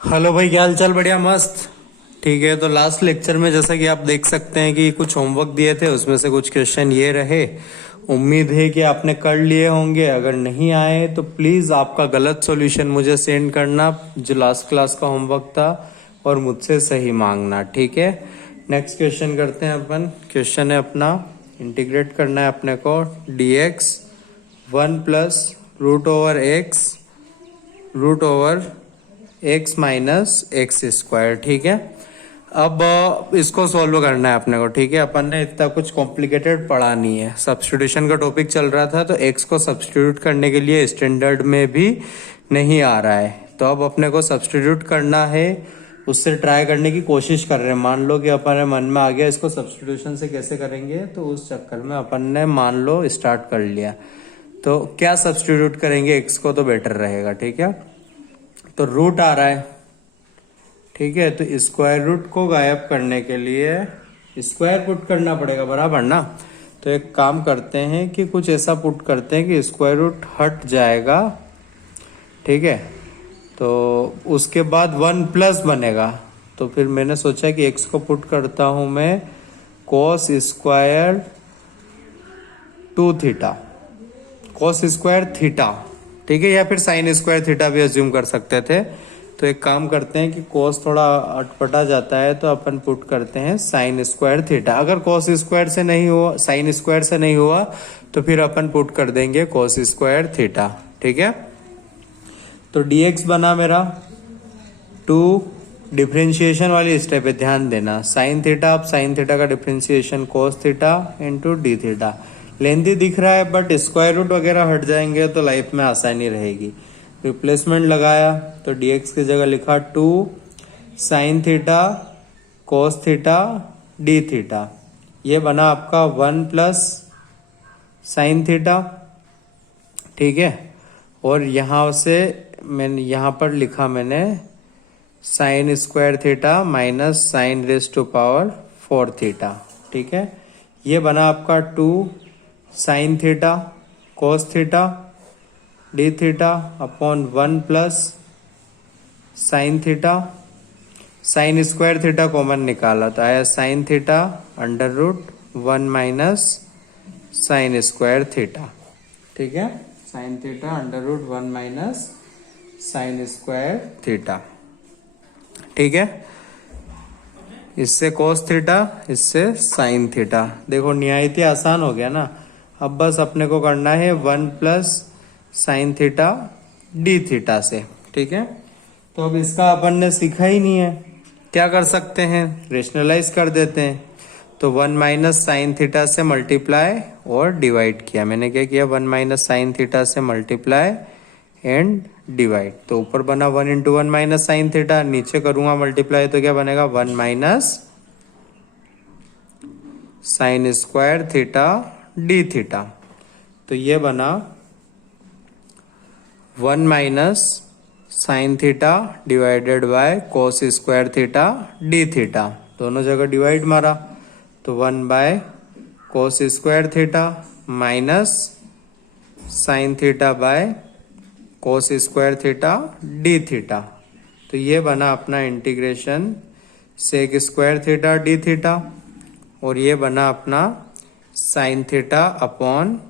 Hello भाई, क्या हाल चाल? बढ़िया, मस्त। ठीक है, तो लास्ट लेक्चर में जैसा कि आप देख सकते हैं कि कुछ होमवर्क दिए थे, उसमें से कुछ क्वेश्चन ये रहे। उम्मीद है कि आपने कर लिए होंगे। अगर नहीं आए तो प्लीज़ आपका गलत सॉल्यूशन मुझे सेंड करना, जो लास्ट क्लास का होमवर्क था, और मुझसे सही मांगना। ठीक है, नेक्स्ट क्वेश्चन करते हैं अपन। क्वेश्चन है अपना, इंटीग्रेट करना है अपने को dx 1 + √x ठीक है। अब इसको सॉल्व करना है अपने को। ठीक है, अपन ने इतना कुछ कॉम्प्लिकेटेड पढ़ा नहीं है। सब्स्टिट्यूशन का टॉपिक चल रहा था, तो x को सब्स्टिट्यूट करने के लिए स्टैंडर्ड में भी नहीं आ रहा है, तो अब अपने को सब्स्टिट्यूट करना है। उससे ट्राई करने की कोशिश कर रहे हैं। मान लो कि अपने मन में आ गया इसको सब्स्टिट्यूशन से कैसे करेंगे, तो उस चक्कर में अपन ने मान लो स्टार्ट कर लिया। तो क्या सब्स्टिट्यूट करेंगे x को, तो बेटर रहेगा। ठीक है, तो रूट आ रहा है। ठीक है, तो स्क्वायर रूट को गायब करने के लिए स्क्वायर पुट करना पड़ेगा, बराबर ना। तो एक काम करते हैं कि कुछ ऐसा पुट करते हैं कि स्क्वायर रूट हट जाएगा। ठीक है, तो उसके बाद 1+ बनेगा। तो फिर मैंने सोचा कि x को पुट करता हूं मैं cos square 2 theta, cos square theta. ठीक है, या फिर साइन स्क्वायर थीटा भी अज्यूम कर सकते थे। तो एक काम करते हैं कि cos थोड़ा अटपटा जाता है, तो अपन पुट करते हैं साइन स्क्वायर थीटा। अगर cos स्क्वायर से नहीं हुआ, साइन स्क्वायर से नहीं हुआ, तो फिर अपन पुट कर देंगे cos स्क्वायर थीटा। ठीक है, तो dx बना मेरा 2। डिफ्रेंशिएशन वाली स्टेप पे ध्यान देना। साइन थीटा, अब साइन थीटा का differentiation cos theta into D theta. Lengthy दिख रहा है, बट स्क्वायर रूट वगैरह हट जाएंगे तो लाइफ में आसानी रहेगी। रिप्लेसमेंट लगाया, तो dx की जगह लिखा 2 sine theta cos theta D theta. ये बना आपका 1+ साइन थीटा। ठीक है, और यहां से मैंने यहां पर लिखा मैंने sine square theta minus sine raise to power 4 theta. ठीक है, ये बना आपका 2 sine theta cos theta D theta upon 1+ sine theta. Sine square theta common निकाला, तो आया sine theta under root 1 - sine square theta. ठीक है, sine theta under root 1 - sine square theta. ठीक है, इससे cos थीटा, इससे साइन थीटा। देखो निहायत ही आसान हो गया ना। अब बस अपने को करना है 1+ साइन थीटा डी थीटा से। ठीक है, तो अब इसका अपन ने सीखा ही नहीं है, क्या कर सकते हैं, रेशनलाइज कर देते हैं। तो 1 - साइन थीटा से मल्टीप्लाई और डिवाइड किया। मैंने क्या किया, 1 - साइन थीटा से मल्टीप्लाई एंड डिवाइड। तो ऊपर बना 1 × 1 - साइन थीटा, नीचे करूंगा मल्टीप्लाई तो क्या बनेगा 1 - sine square theta D theta. तो ये बना 1 - sine theta divided by cos square theta D theta. दोनों जगह डिवाइड मारा, तो 1/cos square theta minus sine theta by cos square theta D theta. तो ये बना अपना integration sec square theta D theta, और ये बना अपना sine theta upon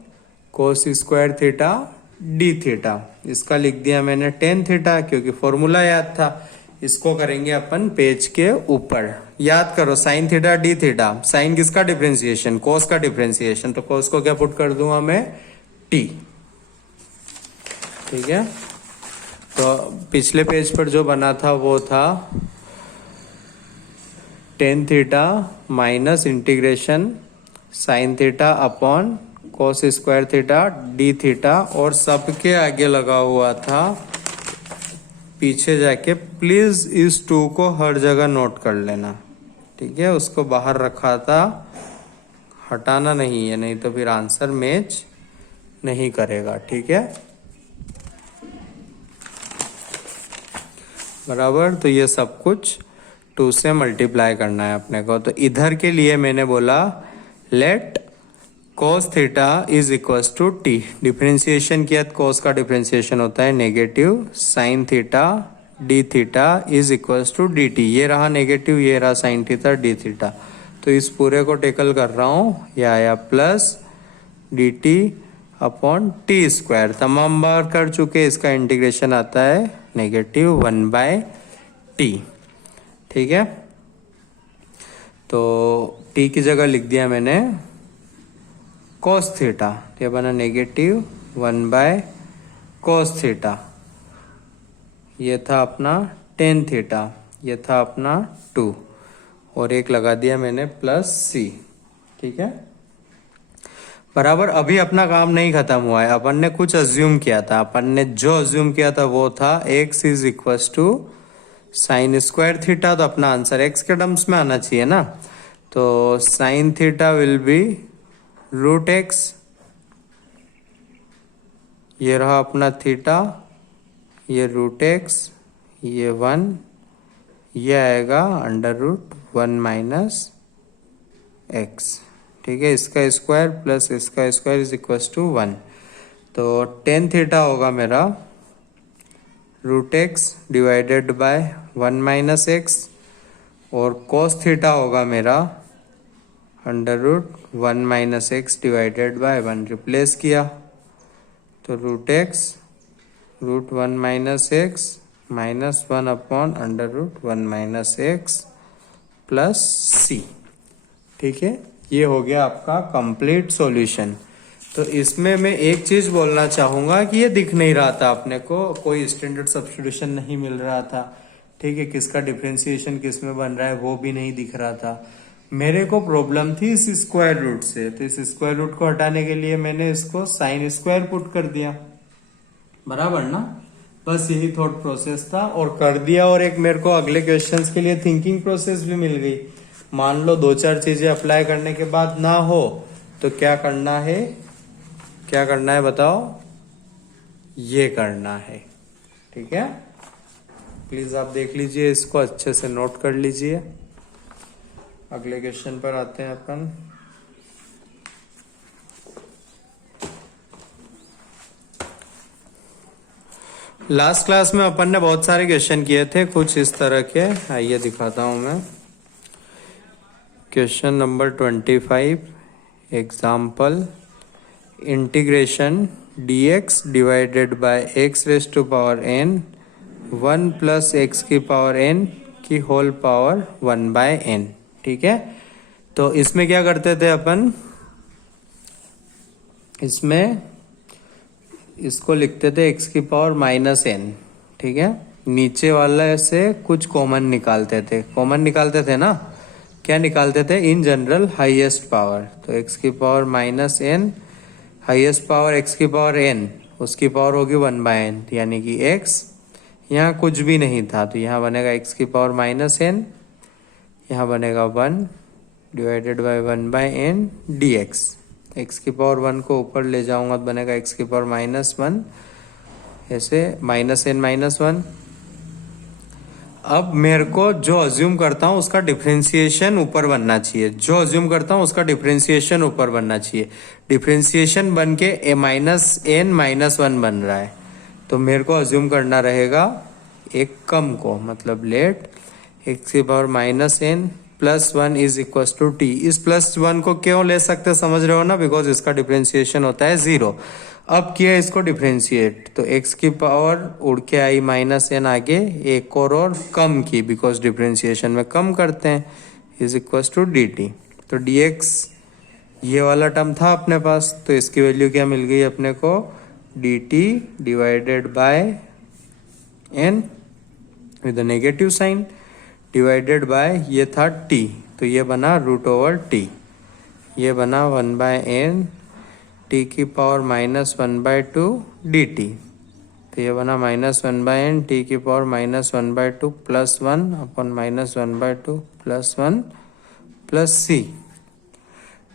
cos square theta D theta. इसका लिख दिया मैंने टेन थीटा, क्योंकि फॉर्मूला याद था। इसको करेंगे अपन पेज के ऊपर। याद करो, sine theta D theta, sine किसका डिफरेंशिएशन, cos का डिफरेंशिएशन, तो cos को क्या पुट कर दूंगा मैं, t। ठीक है, तो पिछले पेज पर जो बना था वो था tan theta minus integration sign theta upon cos square theta D theta, और सबके आगे लगा हुआ था, पीछे जाके प्लीज इस 2 को हर जगह नोट कर लेना। ठीक है, उसको बाहर रखा था, हटाना नहीं है, नहीं तो फिर आंसर मैच नहीं करेगा। ठीक है, बराबर। तो ये सब कुछ 2 से मल्टीप्लाई करना है अपने को। तो इधर के लिए मैंने बोला let cos theta is equals to T. Differentiation किया, cos का डिफ्रेंसिएशन होता है negative sine theta D theta is equals to D T. ये रहा नेगेटिव, ये रहा साइन थीटा डी थीटा, तो इस पूरे को टेकल कर रहा हूँ, ये आया plus D T upon T square. तमाम बार कर चुके, इसका इंटीग्रेशन आता है -1/t। ठीक है, तो t की जगह लिख दिया मैंने cos थीटा, ये बना -1/cos थीटा। ये था अपना tan थीटा, ये था अपना 2, और एक लगा दिया मैंने प्लस c। ठीक है, बराबर। अभी अपना काम नहीं खत्म हुआ है, अपन ने कुछ अज्यूम किया था। अपन ने जो अज्यूम किया था वो था x is equal to sine square theta, तो अपना आंसर x के टर्म्स में आना चाहिए ना। तो sine theta will be √x, ये रहा अपना थीटा, ये √x, ये 1, ये आएगा √1 - x। ठीक है, इसका स्क्वायर प्लस इसका स्क्वायर इज इक्वल टू 1। तो tan थीटा होगा मेरा √x डिवाइडेड बाय 1 - x, और cos थीटा होगा मेरा √1 - x डिवाइडेड बाय 1। रिप्लेस किया तो √x √1 - x -1 upon √1 - x plus c। ठीक है, ये हो गया आपका कंप्लीट सॉल्यूशन। तो इसमें मैं एक चीज बोलना चाहूंगा कि ये दिख नहीं रहा था अपने को, कोई स्टैंडर्ड सब्स्टिट्यूशन नहीं मिल रहा था। ठीक है, किसका डिफरेंशिएशन किस में बन रहा है वो भी नहीं दिख रहा था। मेरे को प्रॉब्लम थी इस स्क्वायर रूट से, तो इस स्क्वायर रूट को हटाने के लिए मैंने इसको साइन स्क्वायर पुट कर दिया, बराबर ना। बस यही थॉट प्रोसेस था और कर दिया। और एक मेरे को अगले क्वेश्चंस के लिए थिंकिंग प्रोसेस भी मिल गई। मान लो 2-4 चीजें अप्लाई करने के बाद ना हो तो क्या करना है, क्या करना है बताओ, ये करना है। ठीक है, प्लीज आप देख लीजिए, इसको अच्छे से नोट कर लीजिए। अगले क्वेश्चन पर आते हैं अपन। लास्ट क्लास में अपन ने बहुत सारे क्वेश्चन किए थे कुछ इस तरह के, आइए दिखाता हूं मैं। Question number 25, example, integration dx divided by x raise to power n 1 plus x की पावर n की होल पावर 1/n। ठीक है, तो इसमें क्या करते थे अपन, इसमें इसको लिखते थे x की पावर -n। ठीक है, नीचे वाला से कुछ कॉमन निकालते थे, कॉमन निकालते थे ना, क्या निकालते थे, इन जनरल हाईएस्ट पावर। तो x की power -n, highest power x की पावर n, उसकी पावर होगी 1/n, यानी कि x, यहाँ कुछ भी नहीं था तो यहाँ बनेगा x की पावर -n, यहाँ बनेगा 1 divided by 1/n dx। x की पावर 1 को ऊपर ले जाऊंगा तो बनेगा x की पावर -1, ऐसे -n-1। अब मेरे को जो अज्यूम करता हूं उसका डिफरेंशिएशन ऊपर बनना चाहिए, जो अज्यूम करता हूं उसका डिफरेंशिएशन ऊपर बनना चाहिए। डिफरेंशिएशन बन के n-1 बन रहा है, तो मेरे को अज्यूम करना रहेगा एक कम को, मतलब लेट x की power -n plus 1 is equal to t। इस +1 को क्यों ले सकते समझ रहे हो ना, बिकॉज इसका डिफरेंशिएशन होता है 0। अब किया इसको डिफरेंशिएट, तो x की पावर उड़ के आई -n, आगे एक और कम की, बिकॉज डिफरेंशिएशन में कम करते हैं, इज इक्वल टू dt। तो dx ये वाला टर्म था अपने पास, तो इसकी वैल्यू क्या मिल गई अपने को, dt divided by n with negative sign divided by, ये था t, तो ये बना √t, ये बना 1/n t की पावर -1/2 dt। तो ये बना -1/n t की power -1/2 plus 1 upon -1/2 plus 1 plus c।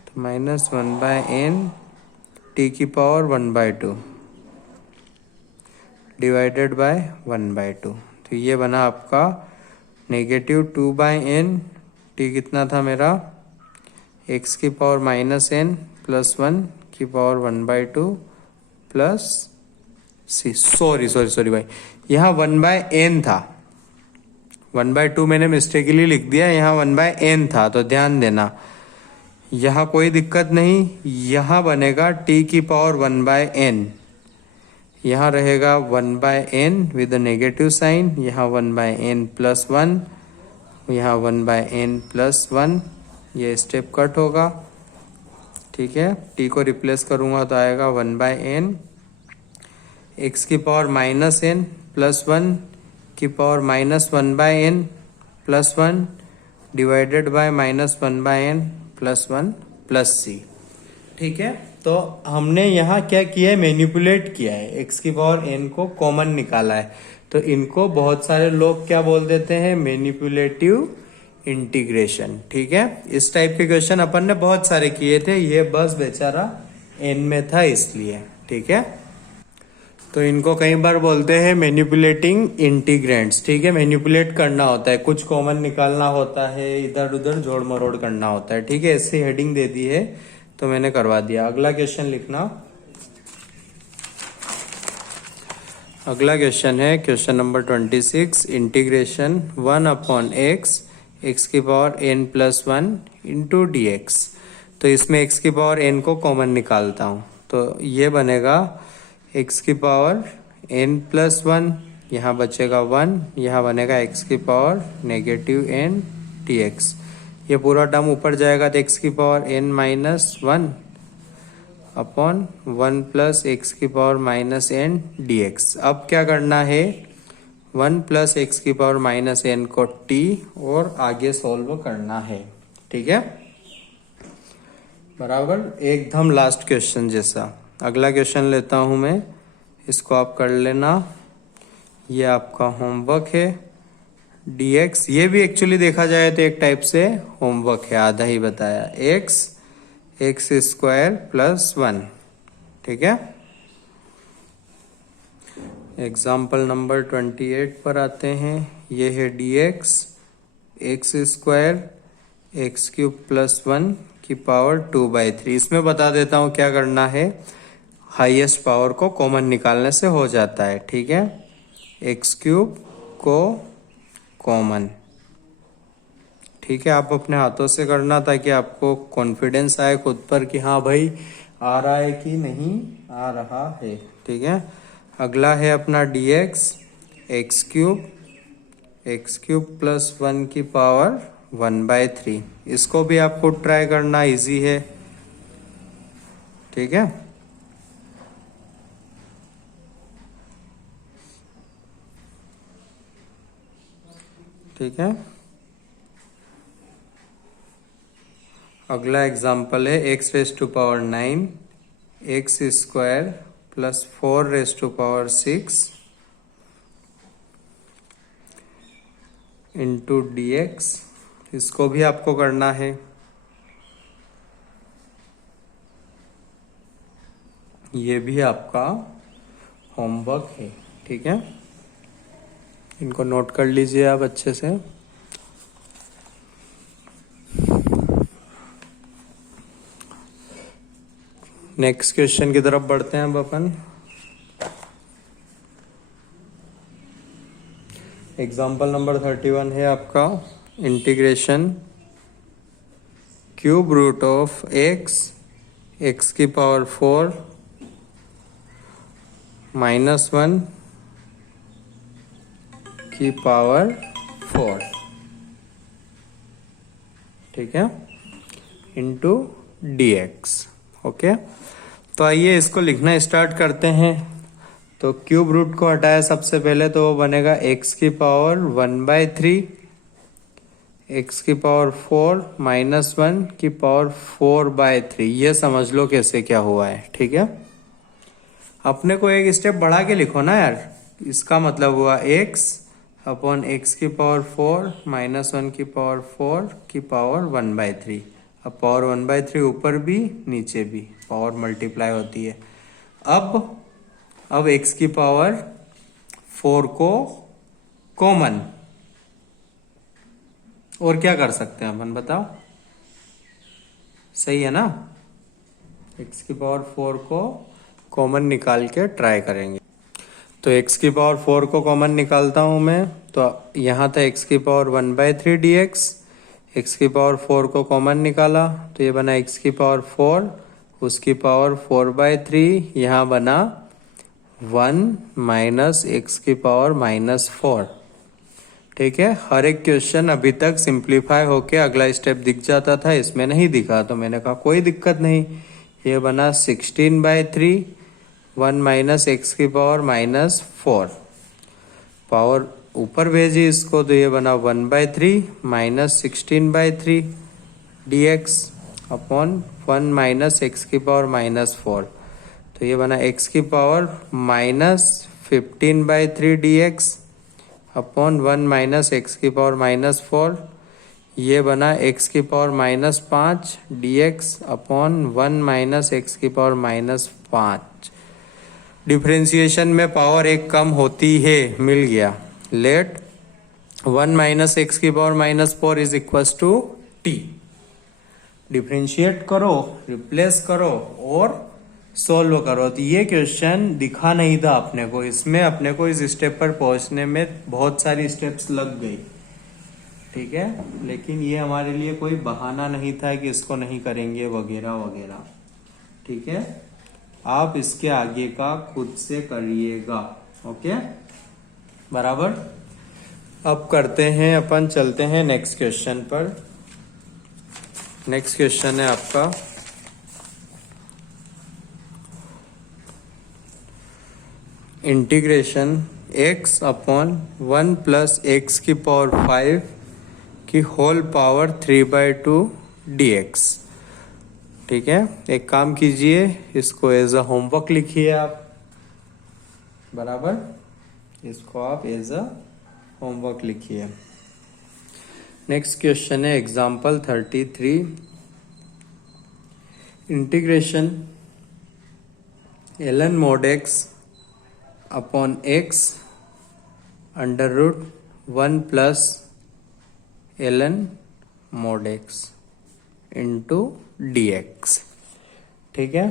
तो -1/n t की पावर 1/2 डिवाइडेड बाय 1/2। तो ये बना आपका -2/n t कितना था मेरा, x की पावर -n प्लस 1 की पावर 1/2 प्लस c। सॉरी भाई, यहाँ 1/n था, 1/2 मैंने मिस्टेकली लिख दिया, यहाँ 1/n था, तो ध्यान देना यहाँ कोई दिक्कत नहीं। यहाँ बनेगा t की पावर 1/n, यहाँ रहेगा 1/n विद नेगेटिव साइन, यहाँ 1/n प्लस 1, यहाँ 1/n प्लस 1, ये स्टेप कट होगा। ठीक है, t को रिप्लेस करूँगा तो आएगा 1/n x की पावर -n प्लस 1 की power -1/n plus 1 divided by -1/n plus 1 plus c। ठीक है, तो हमने यहाँ क्या किया है, मैनिपुलेट किया है, x की पावर n को कॉमन निकाला है। तो इनको बहुत सारे लोग क्या बोल देते हैं, मैनिपुलेटिव इंटीग्रेशन। ठीक है, इस टाइप के क्वेश्चन अपन ने बहुत सारे किए थे, ये बस बेचारा n में था इसलिए। ठीक है, तो इनको कई बार बोलते हैं मैनिपुलेटिंग इंटीग्रेंट्स। ठीक है, मैनिपुलेट करना होता है, कुछ कॉमन निकालना होता है, इधर उधर जोड़ मरोड़ करना होता है। ठीक है, ऐसे हेडिंग दे दी है तो मैंने करवा दिया। अगला क्वेश्चन लिखना। अगला क्वेश्चन है question number 26, integration 1/x x की power n plus 1 into D x. तो इसमें x की पावर n को कॉमन निकालता हूँ, तो ये बनेगा x की पावर n प्लस 1, यहाँ बचेगा 1, यहाँ बनेगा x की पावर नेगेटिव n dx। ये पूरा टर्म ऊपर जाएगा तो x की power n minus 1 upon 1 plus x की पावर माइनस n dx। अब क्या करना है, 1 प्लस x की पावर माइनस n को t और आगे सॉल्व करना है। ठीक है, बराबर एकदम लास्ट क्वेश्चन जैसा। अगला क्वेश्चन लेता हूं मैं, इसको आप कर लेना, ये आपका होमवर्क है। dx, ये भी एक्चुअली देखा जाए तो एक टाइप से होमवर्क है, आधा ही बताया। x square plus 1। ठीक है, एग्जाम्पल नंबर 28 पर आते हैं। ये है dx x square x cube plus 1 की पावर 2/3। इसमें बता देता हूं क्या करना है, हाईएस्ट पावर को कॉमन निकालने से हो जाता है। ठीक है, x क्यूब को कॉमन। ठीक है, आप अपने हाथों से करना ताकि आपको कॉन्फिडेंस आए खुद पर कि हाँ भाई आ रहा है कि नहीं आ रहा है। ठीक है, अगला है अपना dx x क्यूब प्लस 1 की पावर 1/3। इसको भी आपको ट्राई करना, इजी है। ठीक है, ठीक है, अगला एग्जाम्पल है x raise to power 9 x square plus 4 raise to power 6 into dx। इसको भी आपको करना है, ये भी आपका होमवर्क है। ठीक है, इनको नोट कर लीजिए आप अच्छे से। नेक्स्ट क्वेश्चन की तरफ बढ़ते हैं अब अपन। एग्जाम्पल नंबर 31 है आपका, integration cube root of x की पावर 4 -1 की पावर 4। ठीक है, इंटू dx। ओके, तो आइए इसको लिखना स्टार्ट करते हैं। तो क्यूब रूट को हटाया सबसे पहले, तो वो बनेगा x की पावर 1/3 x की पावर 4 -1 की पावर 4/3। ये समझ लो कैसे क्या हुआ है। ठीक है, अपने को एक स्टेप बढ़ा के लिखो ना यार। इसका मतलब हुआ x अपॉन x की पावर 4 -1 की पावर 4 की पावर 1/3। अब पावर 1/3 ऊपर भी नीचे भी पावर मल्टीप्लाई होती है। अब x की पावर 4 को कॉमन, और क्या कर सकते हैं अपन बताओ, सही है ना। x की पावर 4 को कॉमन निकाल के ट्राई करेंगे। तो x की पावर 4 को कॉमन निकालता हूं मैं, तो यहाँ था x की पावर 1/3 dx, x की पावर 4 को कॉमन निकाला तो ये बना x की पावर 4, उसकी पावर 4/3, यहाँ बना 1 माइनस एक्स की पावर -4। ठीक है, हर एक क्वेश्चन अभी तक सिंप्लीफाई होके अगला स्टेप दिख जाता था, इसमें नहीं दिखा, तो मैंने कहा कोई दिक्कत नहीं, ये बना 16/3, 1 माइनस एक्स की पावर -4, पावर ऊपर भेजी इसको तो ये बना 1/3 minus 16/3 dx upon 1 minus x की पावर -4, तो ये बना x की power -15/3 dx upon 1 minus x की पावर -4, ये बना x की power -5 dx upon 1 minus x की पावर -5। डिफरेंशिएशन में पावर एक कम होती है, मिल गया। लेट 1 माइनस एक्स की power -4 is equal to t। Differentiate करो, रिप्लेस करो और सोल्व करो। तो ये क्वेश्चन दिखा नहीं था अपने को, इसमें अपने को इस स्टेप पर पहुंचने में बहुत सारी स्टेप्स लग गई। ठीक है, लेकिन ये हमारे लिए कोई बहाना नहीं था कि इसको नहीं करेंगे वगैरह वगैरह। ठीक है, आप इसके आगे का खुद से करिएगा। ओके, बराबर। अब करते हैं अपन, चलते हैं नेक्स्ट क्वेश्चन पर। नेक्स्ट क्वेश्चन है आपका integration x upon 1 plus x की पावर 5 की होल पावर 3/2 dx। ठीक है, एक काम कीजिए, इसको एज अ होमवर्क लिखिए आप, बराबर, इसको आप एज अ होमवर्क लिखिए। नेक्स्ट क्वेश्चन है example 33, integration ln mod x upon x under root 1 plus ln mod x into dx। ठीक है,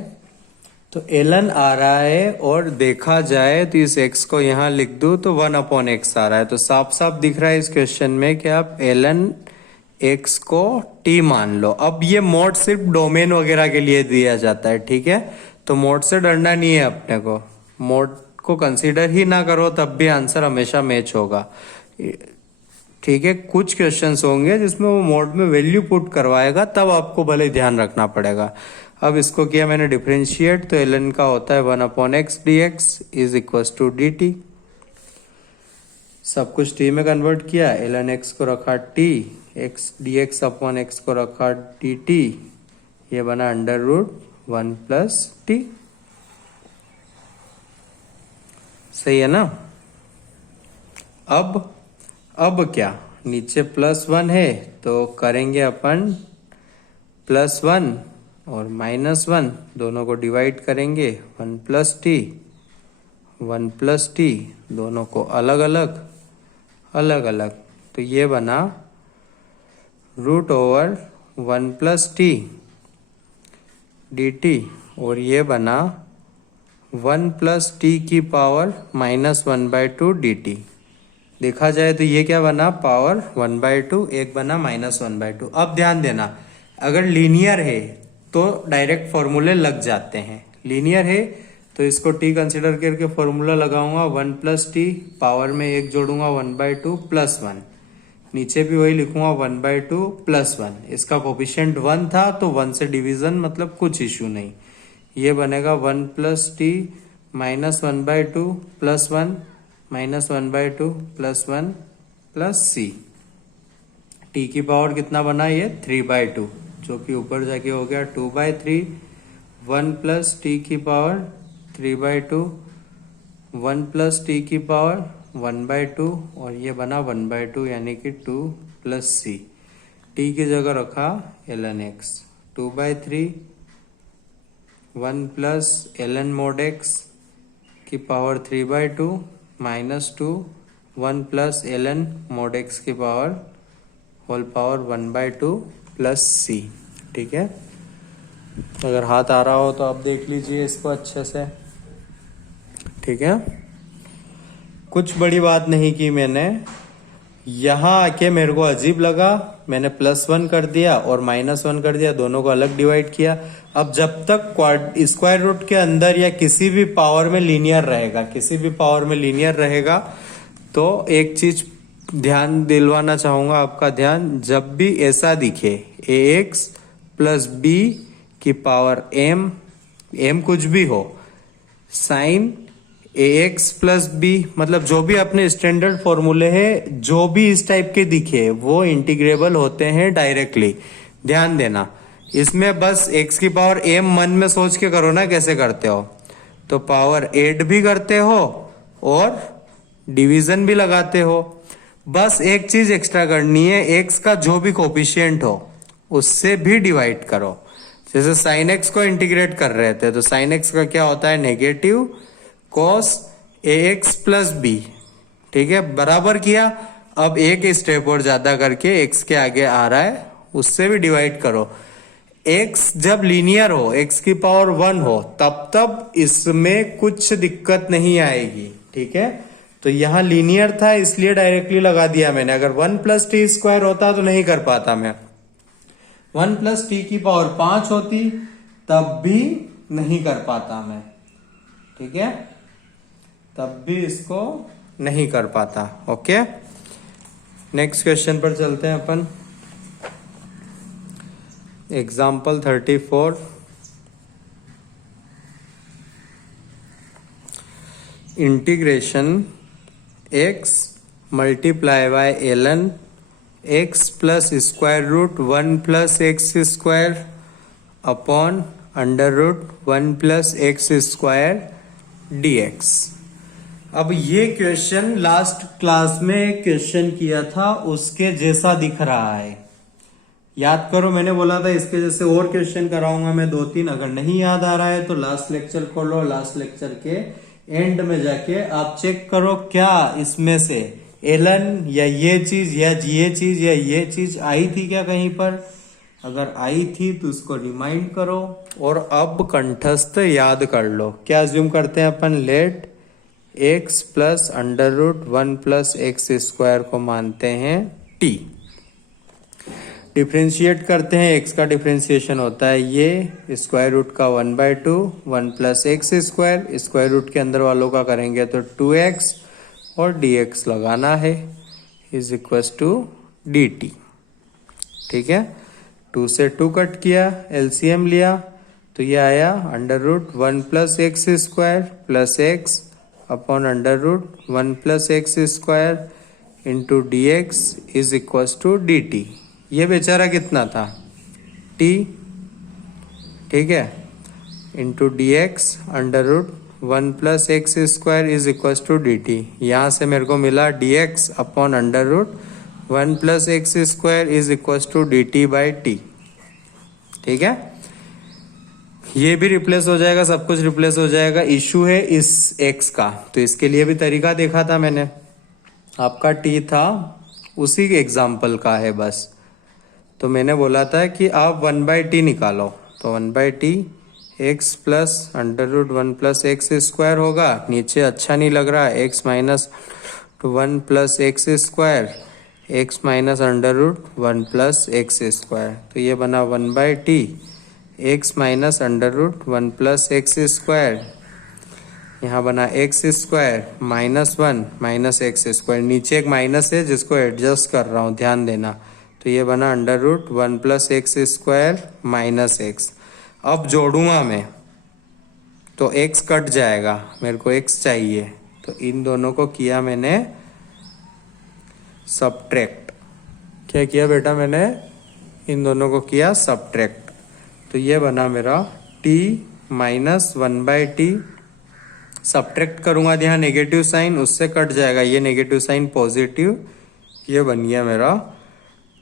तो ln आ रहा है और देखा जाए तो इस x को यहाँ लिख दूं तो 1 अपॉन एक्स आ रहा है, तो साफ साफ दिख रहा है इस क्वेश्चन में कि आप ln x को t मान लो। अब ये मोड सिर्फ डोमेन वगैरह के लिए दिया जाता है। ठीक है, तो मोड से डरना नहीं है अपने को, मोड को कंसीडर ही ना करो तब भी आंसर हमेशा मैच होगा। ठीक है, कुछ क्वेश्चंस होंगे जिसमें वो मोड में वैल्यू पुट करवाएगा, तब आपको भले ध्यान रखना पड़ेगा। अब इसको किया मैंने डिफरेंशिएट, तो ln का होता है 1 upon x dx is equal to dt। सब कुछ t में कन्वर्ट किया, ln x को रखा t, x dx upon x को रखा dt, ये बना अंडर रूट 1 प्लस t। सही है ना। अब क्या, नीचे +1 है तो करेंगे अपन +1 और -1 दोनों को डिवाइड करेंगे, 1 प्लस टी 1 प्लस टी, दोनों को अलग अलग, तो ये बना √1 प्लस टी dt, और ये बना 1 प्लस टी की पावर -1/2 dt। देखा जाए तो ये क्या बना, पावर 1/2, एक बना -1/2। अब ध्यान देना, अगर लीनियर है तो डायरेक्ट फॉर्मूले लग जाते हैं, लीनियर है तो इसको t कंसिडर करके फॉर्मूला लगाऊंगा 1 प्लस टी, पावर में एक जोड़ूंगा 1/2 प्लस 1, नीचे भी वही लिखूंगा 1/2 प्लस 1। इसका कोफिशिएंट 1 था तो 1 से डिवीजन, मतलब कुछ इश्यू नहीं। ये बनेगा 1 plus T -1/2 plus 1 -1/2 plus 1 plus c। t की पावर कितना बना, ये 3/2, जो कि ऊपर जाके हो गया 2/3। 1 प्लस टी की पावर 3/2, 1 प्लस टी की पावर 1/2, और ये बना 1/2 यानी कि 2 प्लस c। t की जगह रखा ln x, 2/3, 1 plus ln mod x की power 3/2 -2, 1 plus ln mod x की पावर होल पावर 1/2 प्लस c। ठीक है, अगर हाथ आ रहा हो तो आप देख लीजिए इसको अच्छे से। ठीक है, कुछ बड़ी बात नहीं की मैंने, यहाँ आके मेरे को अजीब लगा, मैंने +1 कर दिया और -1 कर दिया, दोनों को अलग डिवाइड किया। अब जब तक स्क्वायर रूट के अंदर या किसी भी पावर में लीनियर रहेगा, किसी भी पावर में लीनियर रहेगा, तो एक चीज ध्यान दिलवाना चाहूंगा आपका ध्यान, जब भी ऐसा दिखे ax + b की पावर m कुछ भी हो, साइन ax + b, मतलब जो भी अपने स्टैंडर्ड फॉर्मूले है, जो भी इस टाइप के दिखे वो इंटीग्रेबल होते हैं डायरेक्टली। ध्यान देना, इसमें बस x की पावर m मन में सोच के करो ना, कैसे करते हो, तो पावर 8 भी करते हो और डिवीजन भी लगाते हो। बस एक चीज एक्स्ट्रा करनी है, x का जो भी कोफिशिएंट हो उससे भी डिवाइड करो। जैसे साइन x को इंटीग्रेट कर रहे थे, तो साइन x का क्या होता है, नेगेटिव cos ax + b। ठीक है, बराबर किया। अब एक स्टेप और ज्यादा करके x के आगे आ रहा है, उससे भी डिवाइड करो। x जब लीनियर हो, x की पावर 1 हो, तब इसमें कुछ दिक्कत नहीं आएगी। ठीक है, तो यहां लीनियर था इसलिए डायरेक्टली लगा दिया मैंने। अगर 1 + t² होता तो नहीं कर पाता मैं, 1 + t की पावर 5 होती तब भी नहीं कर पाता मैं। ठीक है, तब भी इसको नहीं कर पाता। ओके, नेक्स्ट क्वेश्चन पर चलते हैं अपन। Example 34, integration x multiply by ln x + √1 + x² upon √1 + x² dx। अब ये क्वेश्चन लास्ट क्लास में एक क्वेश्चन किया था, उसके जैसा दिख रहा है। याद करो, मैंने बोला था इसके जैसे और क्वेश्चन कराऊंगा मैं 2-3। अगर नहीं याद आ रहा है तो लास्ट लेक्चर खोलो, लास्ट लेक्चर के एंड में जाके आप चेक करो क्या इसमें से एलन या ये चीज या ये चीज आई थी क्या कहीं पर। अगर आई थी तो उसको रिमाइंड करो और अब कंठस्थ याद कर लो। क्या अज्यूम करते हैं अपन, लेट x + √1 + x² को मानते हैं t। डिफ्रेंशिएट करते हैं, x का डिफ्रेंशिएशन होता है ये स्क्वायर रूट का 1/2 1 + x², स्क्वायर रूट के अंदर वालों का करेंगे तो 2x और dx लगाना है = dt। ठीक है, 2 से 2 कट किया, एलसीएम लिया तो ये आया √1 + x² + x upon √1 + x² into dx = dt। ये बेचारा कितना था, t। ठीक है, इंटू dx √1 + x² = dt। यहां से मेरे को मिला dx अपॉन √1 + x² = dt/t। ठीक है, ये भी रिप्लेस हो जाएगा, सब कुछ रिप्लेस हो जाएगा। इशू है इस x का, तो इसके लिए भी तरीका देखा था मैंने, आपका t था उसी एग्जाम्पल का है बस। तो मैंने बोला था कि आप 1/t निकालो, तो 1/t x + √1 + x² होगा। नीचे अच्छा नहीं लग रहा, x - 1 + x², x - √1 + x², तो ये बना 1/t x - √1 + x²। यहाँ बना x² -1 - x²। नीचे एक माइनस है जिसको एडजस्ट कर रहा हूँ, ध्यान देना। तो ये बना √1 + x² - x। अब जोड़ूंगा मैं तो x कट जाएगा, मेरे को x चाहिए, तो इन दोनों को किया मैंने सबट्रैक्ट। क्या किया बेटा मैंने, इन दोनों को किया सबट्रैक्ट। तो ये बना मेरा t - 1/t। सबट्रैक्ट करूंगा, यहाँ नेगेटिव साइन उससे कट जाएगा, ये नेगेटिव साइन पॉजिटिव, ये बन गया मेरा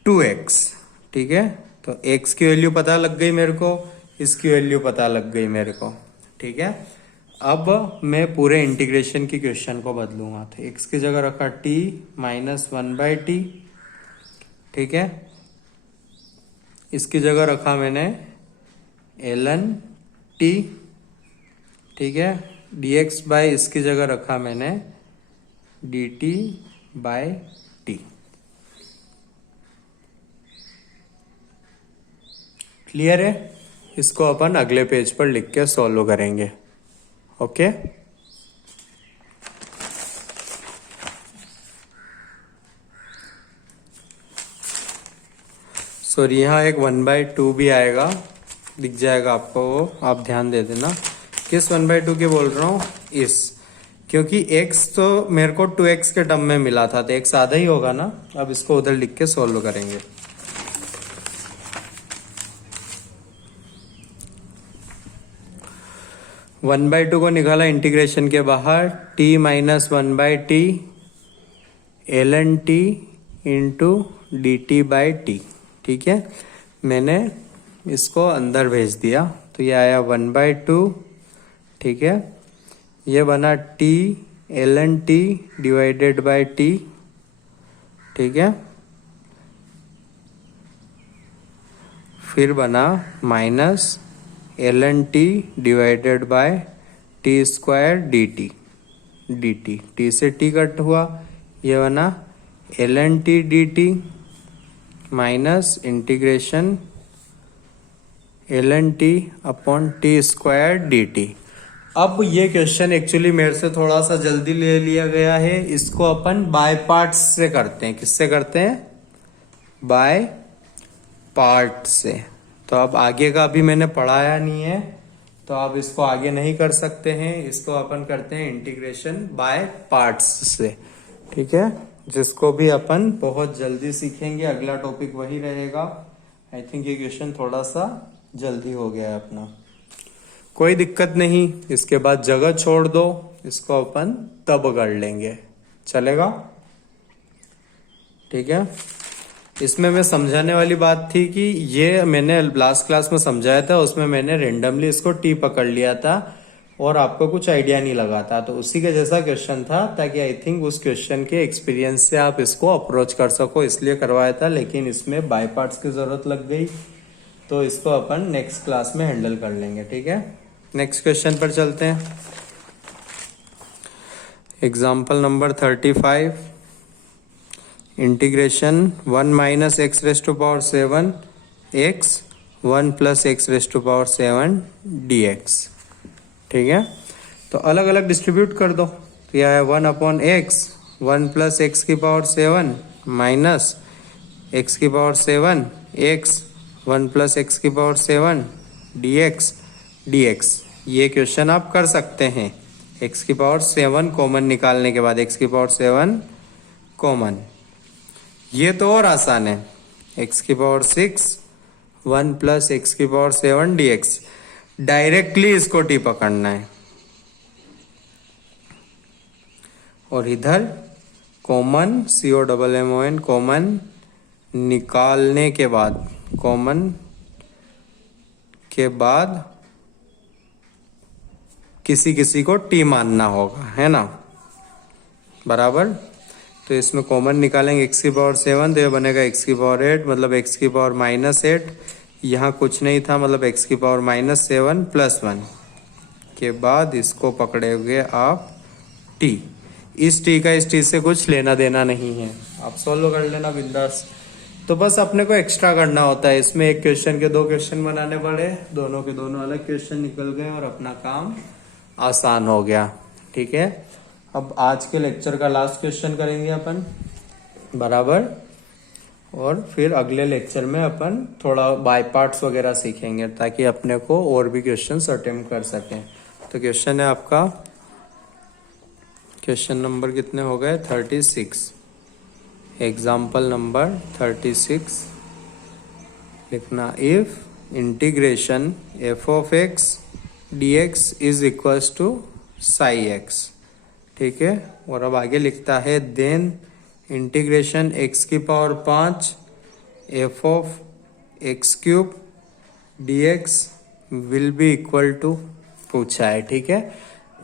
2x। ठीक है, तो x की वैल्यू पता लग गई मेरे को, इसकी वैल्यू पता लग गई मेरे को। ठीक है, अब मैं पूरे इंटीग्रेशन की क्वेश्चन को बदलूंगा, तो x की जगह रखा t - 1/t। ठीक है, इसकी जगह रखा मैंने ln t। ठीक है, dx बाय इसकी जगह रखा मैंने dt बाय t। क्लियर है? इसको अपन अगले पेज पर लिख के सॉल्व करेंगे। ओके, सॉरी यहाँ एक 1/2 भी आएगा, दिख जाएगा आपको, वो आप ध्यान दे देना। किस 1/2 के बोल रहा हूँ? इस, क्योंकि x तो मेरे को 2x के टर्म में मिला था, तो x आधा ही होगा ना। अब इसको उधर लिख के सॉल्व करेंगे। वन बाई टू को निकाला इंटीग्रेशन के बाहर, t minus 1/t ln t into dt by T. ठीक है, मैंने इसको अंदर भेज दिया, तो ये आया 1/2। ठीक है, ये बना t ln t divided by t। ठीक है, फिर बना minus ln t divided by T square dt dt, t से t कट हुआ, ये बना ln t dt minus integration ln t upon T square dt। अब ये क्वेश्चन एक्चुअली मेरे से थोड़ा सा जल्दी ले लिया गया है, इसको अपन बाय पार्ट्स से करते हैं। किससे करते हैं? बाय पार्ट से। तो अब आगे का अभी मैंने पढ़ाया नहीं है, तो आप इसको आगे नहीं कर सकते हैं, इसको अपन करते हैं इंटीग्रेशन बाय पार्ट्स से। ठीक है, जिसको भी अपन बहुत जल्दी सीखेंगे, अगला टॉपिक वही रहेगा। आई थिंक ये क्वेश्चन थोड़ा सा जल्दी हो गया है अपना, कोई दिक्कत नहीं। इसके बाद जगह छोड़ दो, इसको अपन तब कर लेंगे, चलेगा? ठीक है, इसमें मैं समझाने वाली बात थी कि ये मैंने लास्ट क्लास में समझाया था, उसमें मैंने रेंडमली इसको टी पकड़ लिया था और आपको कुछ आइडिया नहीं लगा था, तो उसी के जैसा क्वेश्चन था, ताकि आई थिंक उस क्वेश्चन के एक्सपीरियंस से आप इसको अप्रोच कर सको, इसलिए करवाया था। लेकिन इसमें बाय पार्ट्स की जरूरत लग गई, तो इसको अपन नेक्स्ट क्लास में हैंडल कर लेंगे। ठीक है, नेक्स्ट क्वेश्चन पर चलते हैं। Example number 35, integration 1 minus x raise to power 7 x 1 plus x raise to power 7 dx। ठीक है, तो अलग अलग डिस्ट्रीब्यूट कर दो, तो यह है 1 अपॉन एक्स 1 प्लस एक्स की पावर 7 माइनस एक्स की पावर 7 एक्स 1 प्लस एक्स की पावर 7 dx। ये क्वेश्चन आप कर सकते हैं। एक्स की पावर 7 कॉमन निकालने के बाद एक्स की पावर 7 कॉमन, ये तो और आसान है। एक्स की पावर 6 1 प्लस एक्स की पावर 7 dx। डायरेक्टली इसको टी पकड़ना है, और इधर कॉमन COMMON कॉमन निकालने के बाद, कॉमन के बाद किसी किसी को टी मानना होगा, है ना, बराबर। तो इसमें कॉमन निकालेंगे एक्स की पावर 7, तो ये बनेगा एक्स की पावर 8, मतलब एक्स की पावर -8। यहाँ कुछ नहीं था, मतलब एक्स की पावर -7 प्लस 1 के बाद इसको पकड़े हुए आप टी। इस टी का इस टी से कुछ लेना देना नहीं है, आप सॉल्व कर लेना बिंदास। तो बस अपने को एक्स्ट्रा करना होता है, इसमें एक क्वेश्चन के 2 क्वेश्चन बनाने पड़े, दोनों के दोनों अलग क्वेश्चन निकल गए और अपना काम आसान हो गया। ठीक है, अब आज के लेक्चर का लास्ट क्वेश्चन करेंगे अपन, बराबर। और फिर अगले लेक्चर में अपन थोड़ा बाय पार्ट्स वगैरह सीखेंगे, ताकि अपने को और भी क्वेश्चंस अटेम्प्ट कर सकें। तो क्वेश्चन है आपका, क्वेश्चन नंबर कितने हो गए? 36। एग्जाम्पल नंबर 36 लिखना, if integration f of x dx is equals to psi x। ठीक है, और अब आगे लिखता है देन इंटीग्रेशन x की power 5 f of x cube dx will be equal to, पूछा है। ठीक है,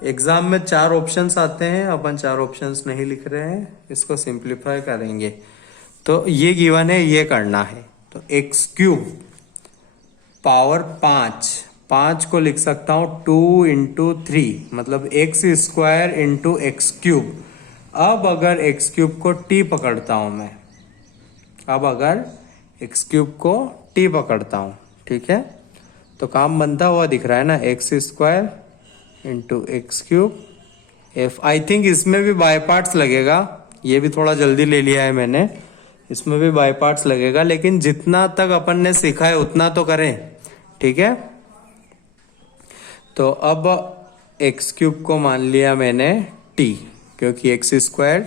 एग्जाम में 4 ऑप्शंस आते हैं, अपन 4 ऑप्शंस नहीं लिख रहे हैं, इसको सिंप्लीफाई करेंगे। तो ये गिवन है, ये करना है। तो x क्यूब पावर 5 को लिख सकता हूं 2 इंटू 3, मतलब x square into x cube. अब अगर एक्स क्यूब को टी पकड़ता हूं मैं, अब अगर एक्स क्यूब को टी पकड़ता हूं, ठीक है, तो काम बनता हुआ दिख रहा है ना, x square into x cube F. I think इसमें भी बाय पार्ट्स लगेगा, ये भी थोड़ा जल्दी ले लिया है मैंने, इसमें भी बाय पार्ट्स लगेगा, लेकिन जितना तक अपन ने सीखा है उतना तो करें, ठीक है। तो अब एक्स क्यूब को मान लिया मैंने टी, क्योंकि x square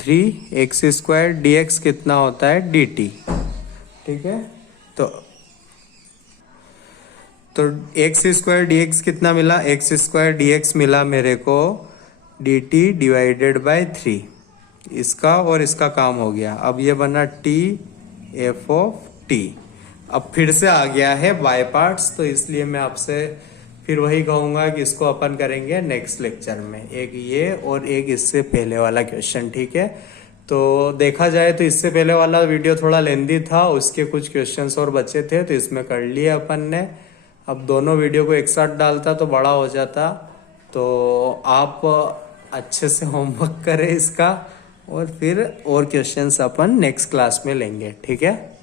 3 square D x कितना होता है डी टी, ठीक है। तो एक्स स्क्वायर डी एक्स कितना मिला, एक्स स्क्वायर डी एक्स मिला मेरे को डी टी डिवाइडेड बाय 3, इसका और इसका काम हो गया। अब ये बना टी एफ ऑफ टी। अब फिर से आ गया है बाय पार्ट्स, तो इसलिए मैं आपसे फिर वही कहूंगा कि इसको अपन करेंगे नेक्स्ट लेक्चर में, एक ये और एक इससे पहले वाला क्वेश्चन, ठीक है। तो देखा जाए तो इससे पहले वाला वीडियो थोड़ा लेंदी था, उसके कुछ क्वेश्चंस और बचे थे तो इसमें कर लिया अपन ने। अब दोनों वीडियो को एक साथ डालता तो बड़ा हो जाता, तो आप अच्छे से होमवर्क करें इसका, और फिर और क्वेश्चंस अपन नेक्स्ट क्लास में लेंगे, ठीक है।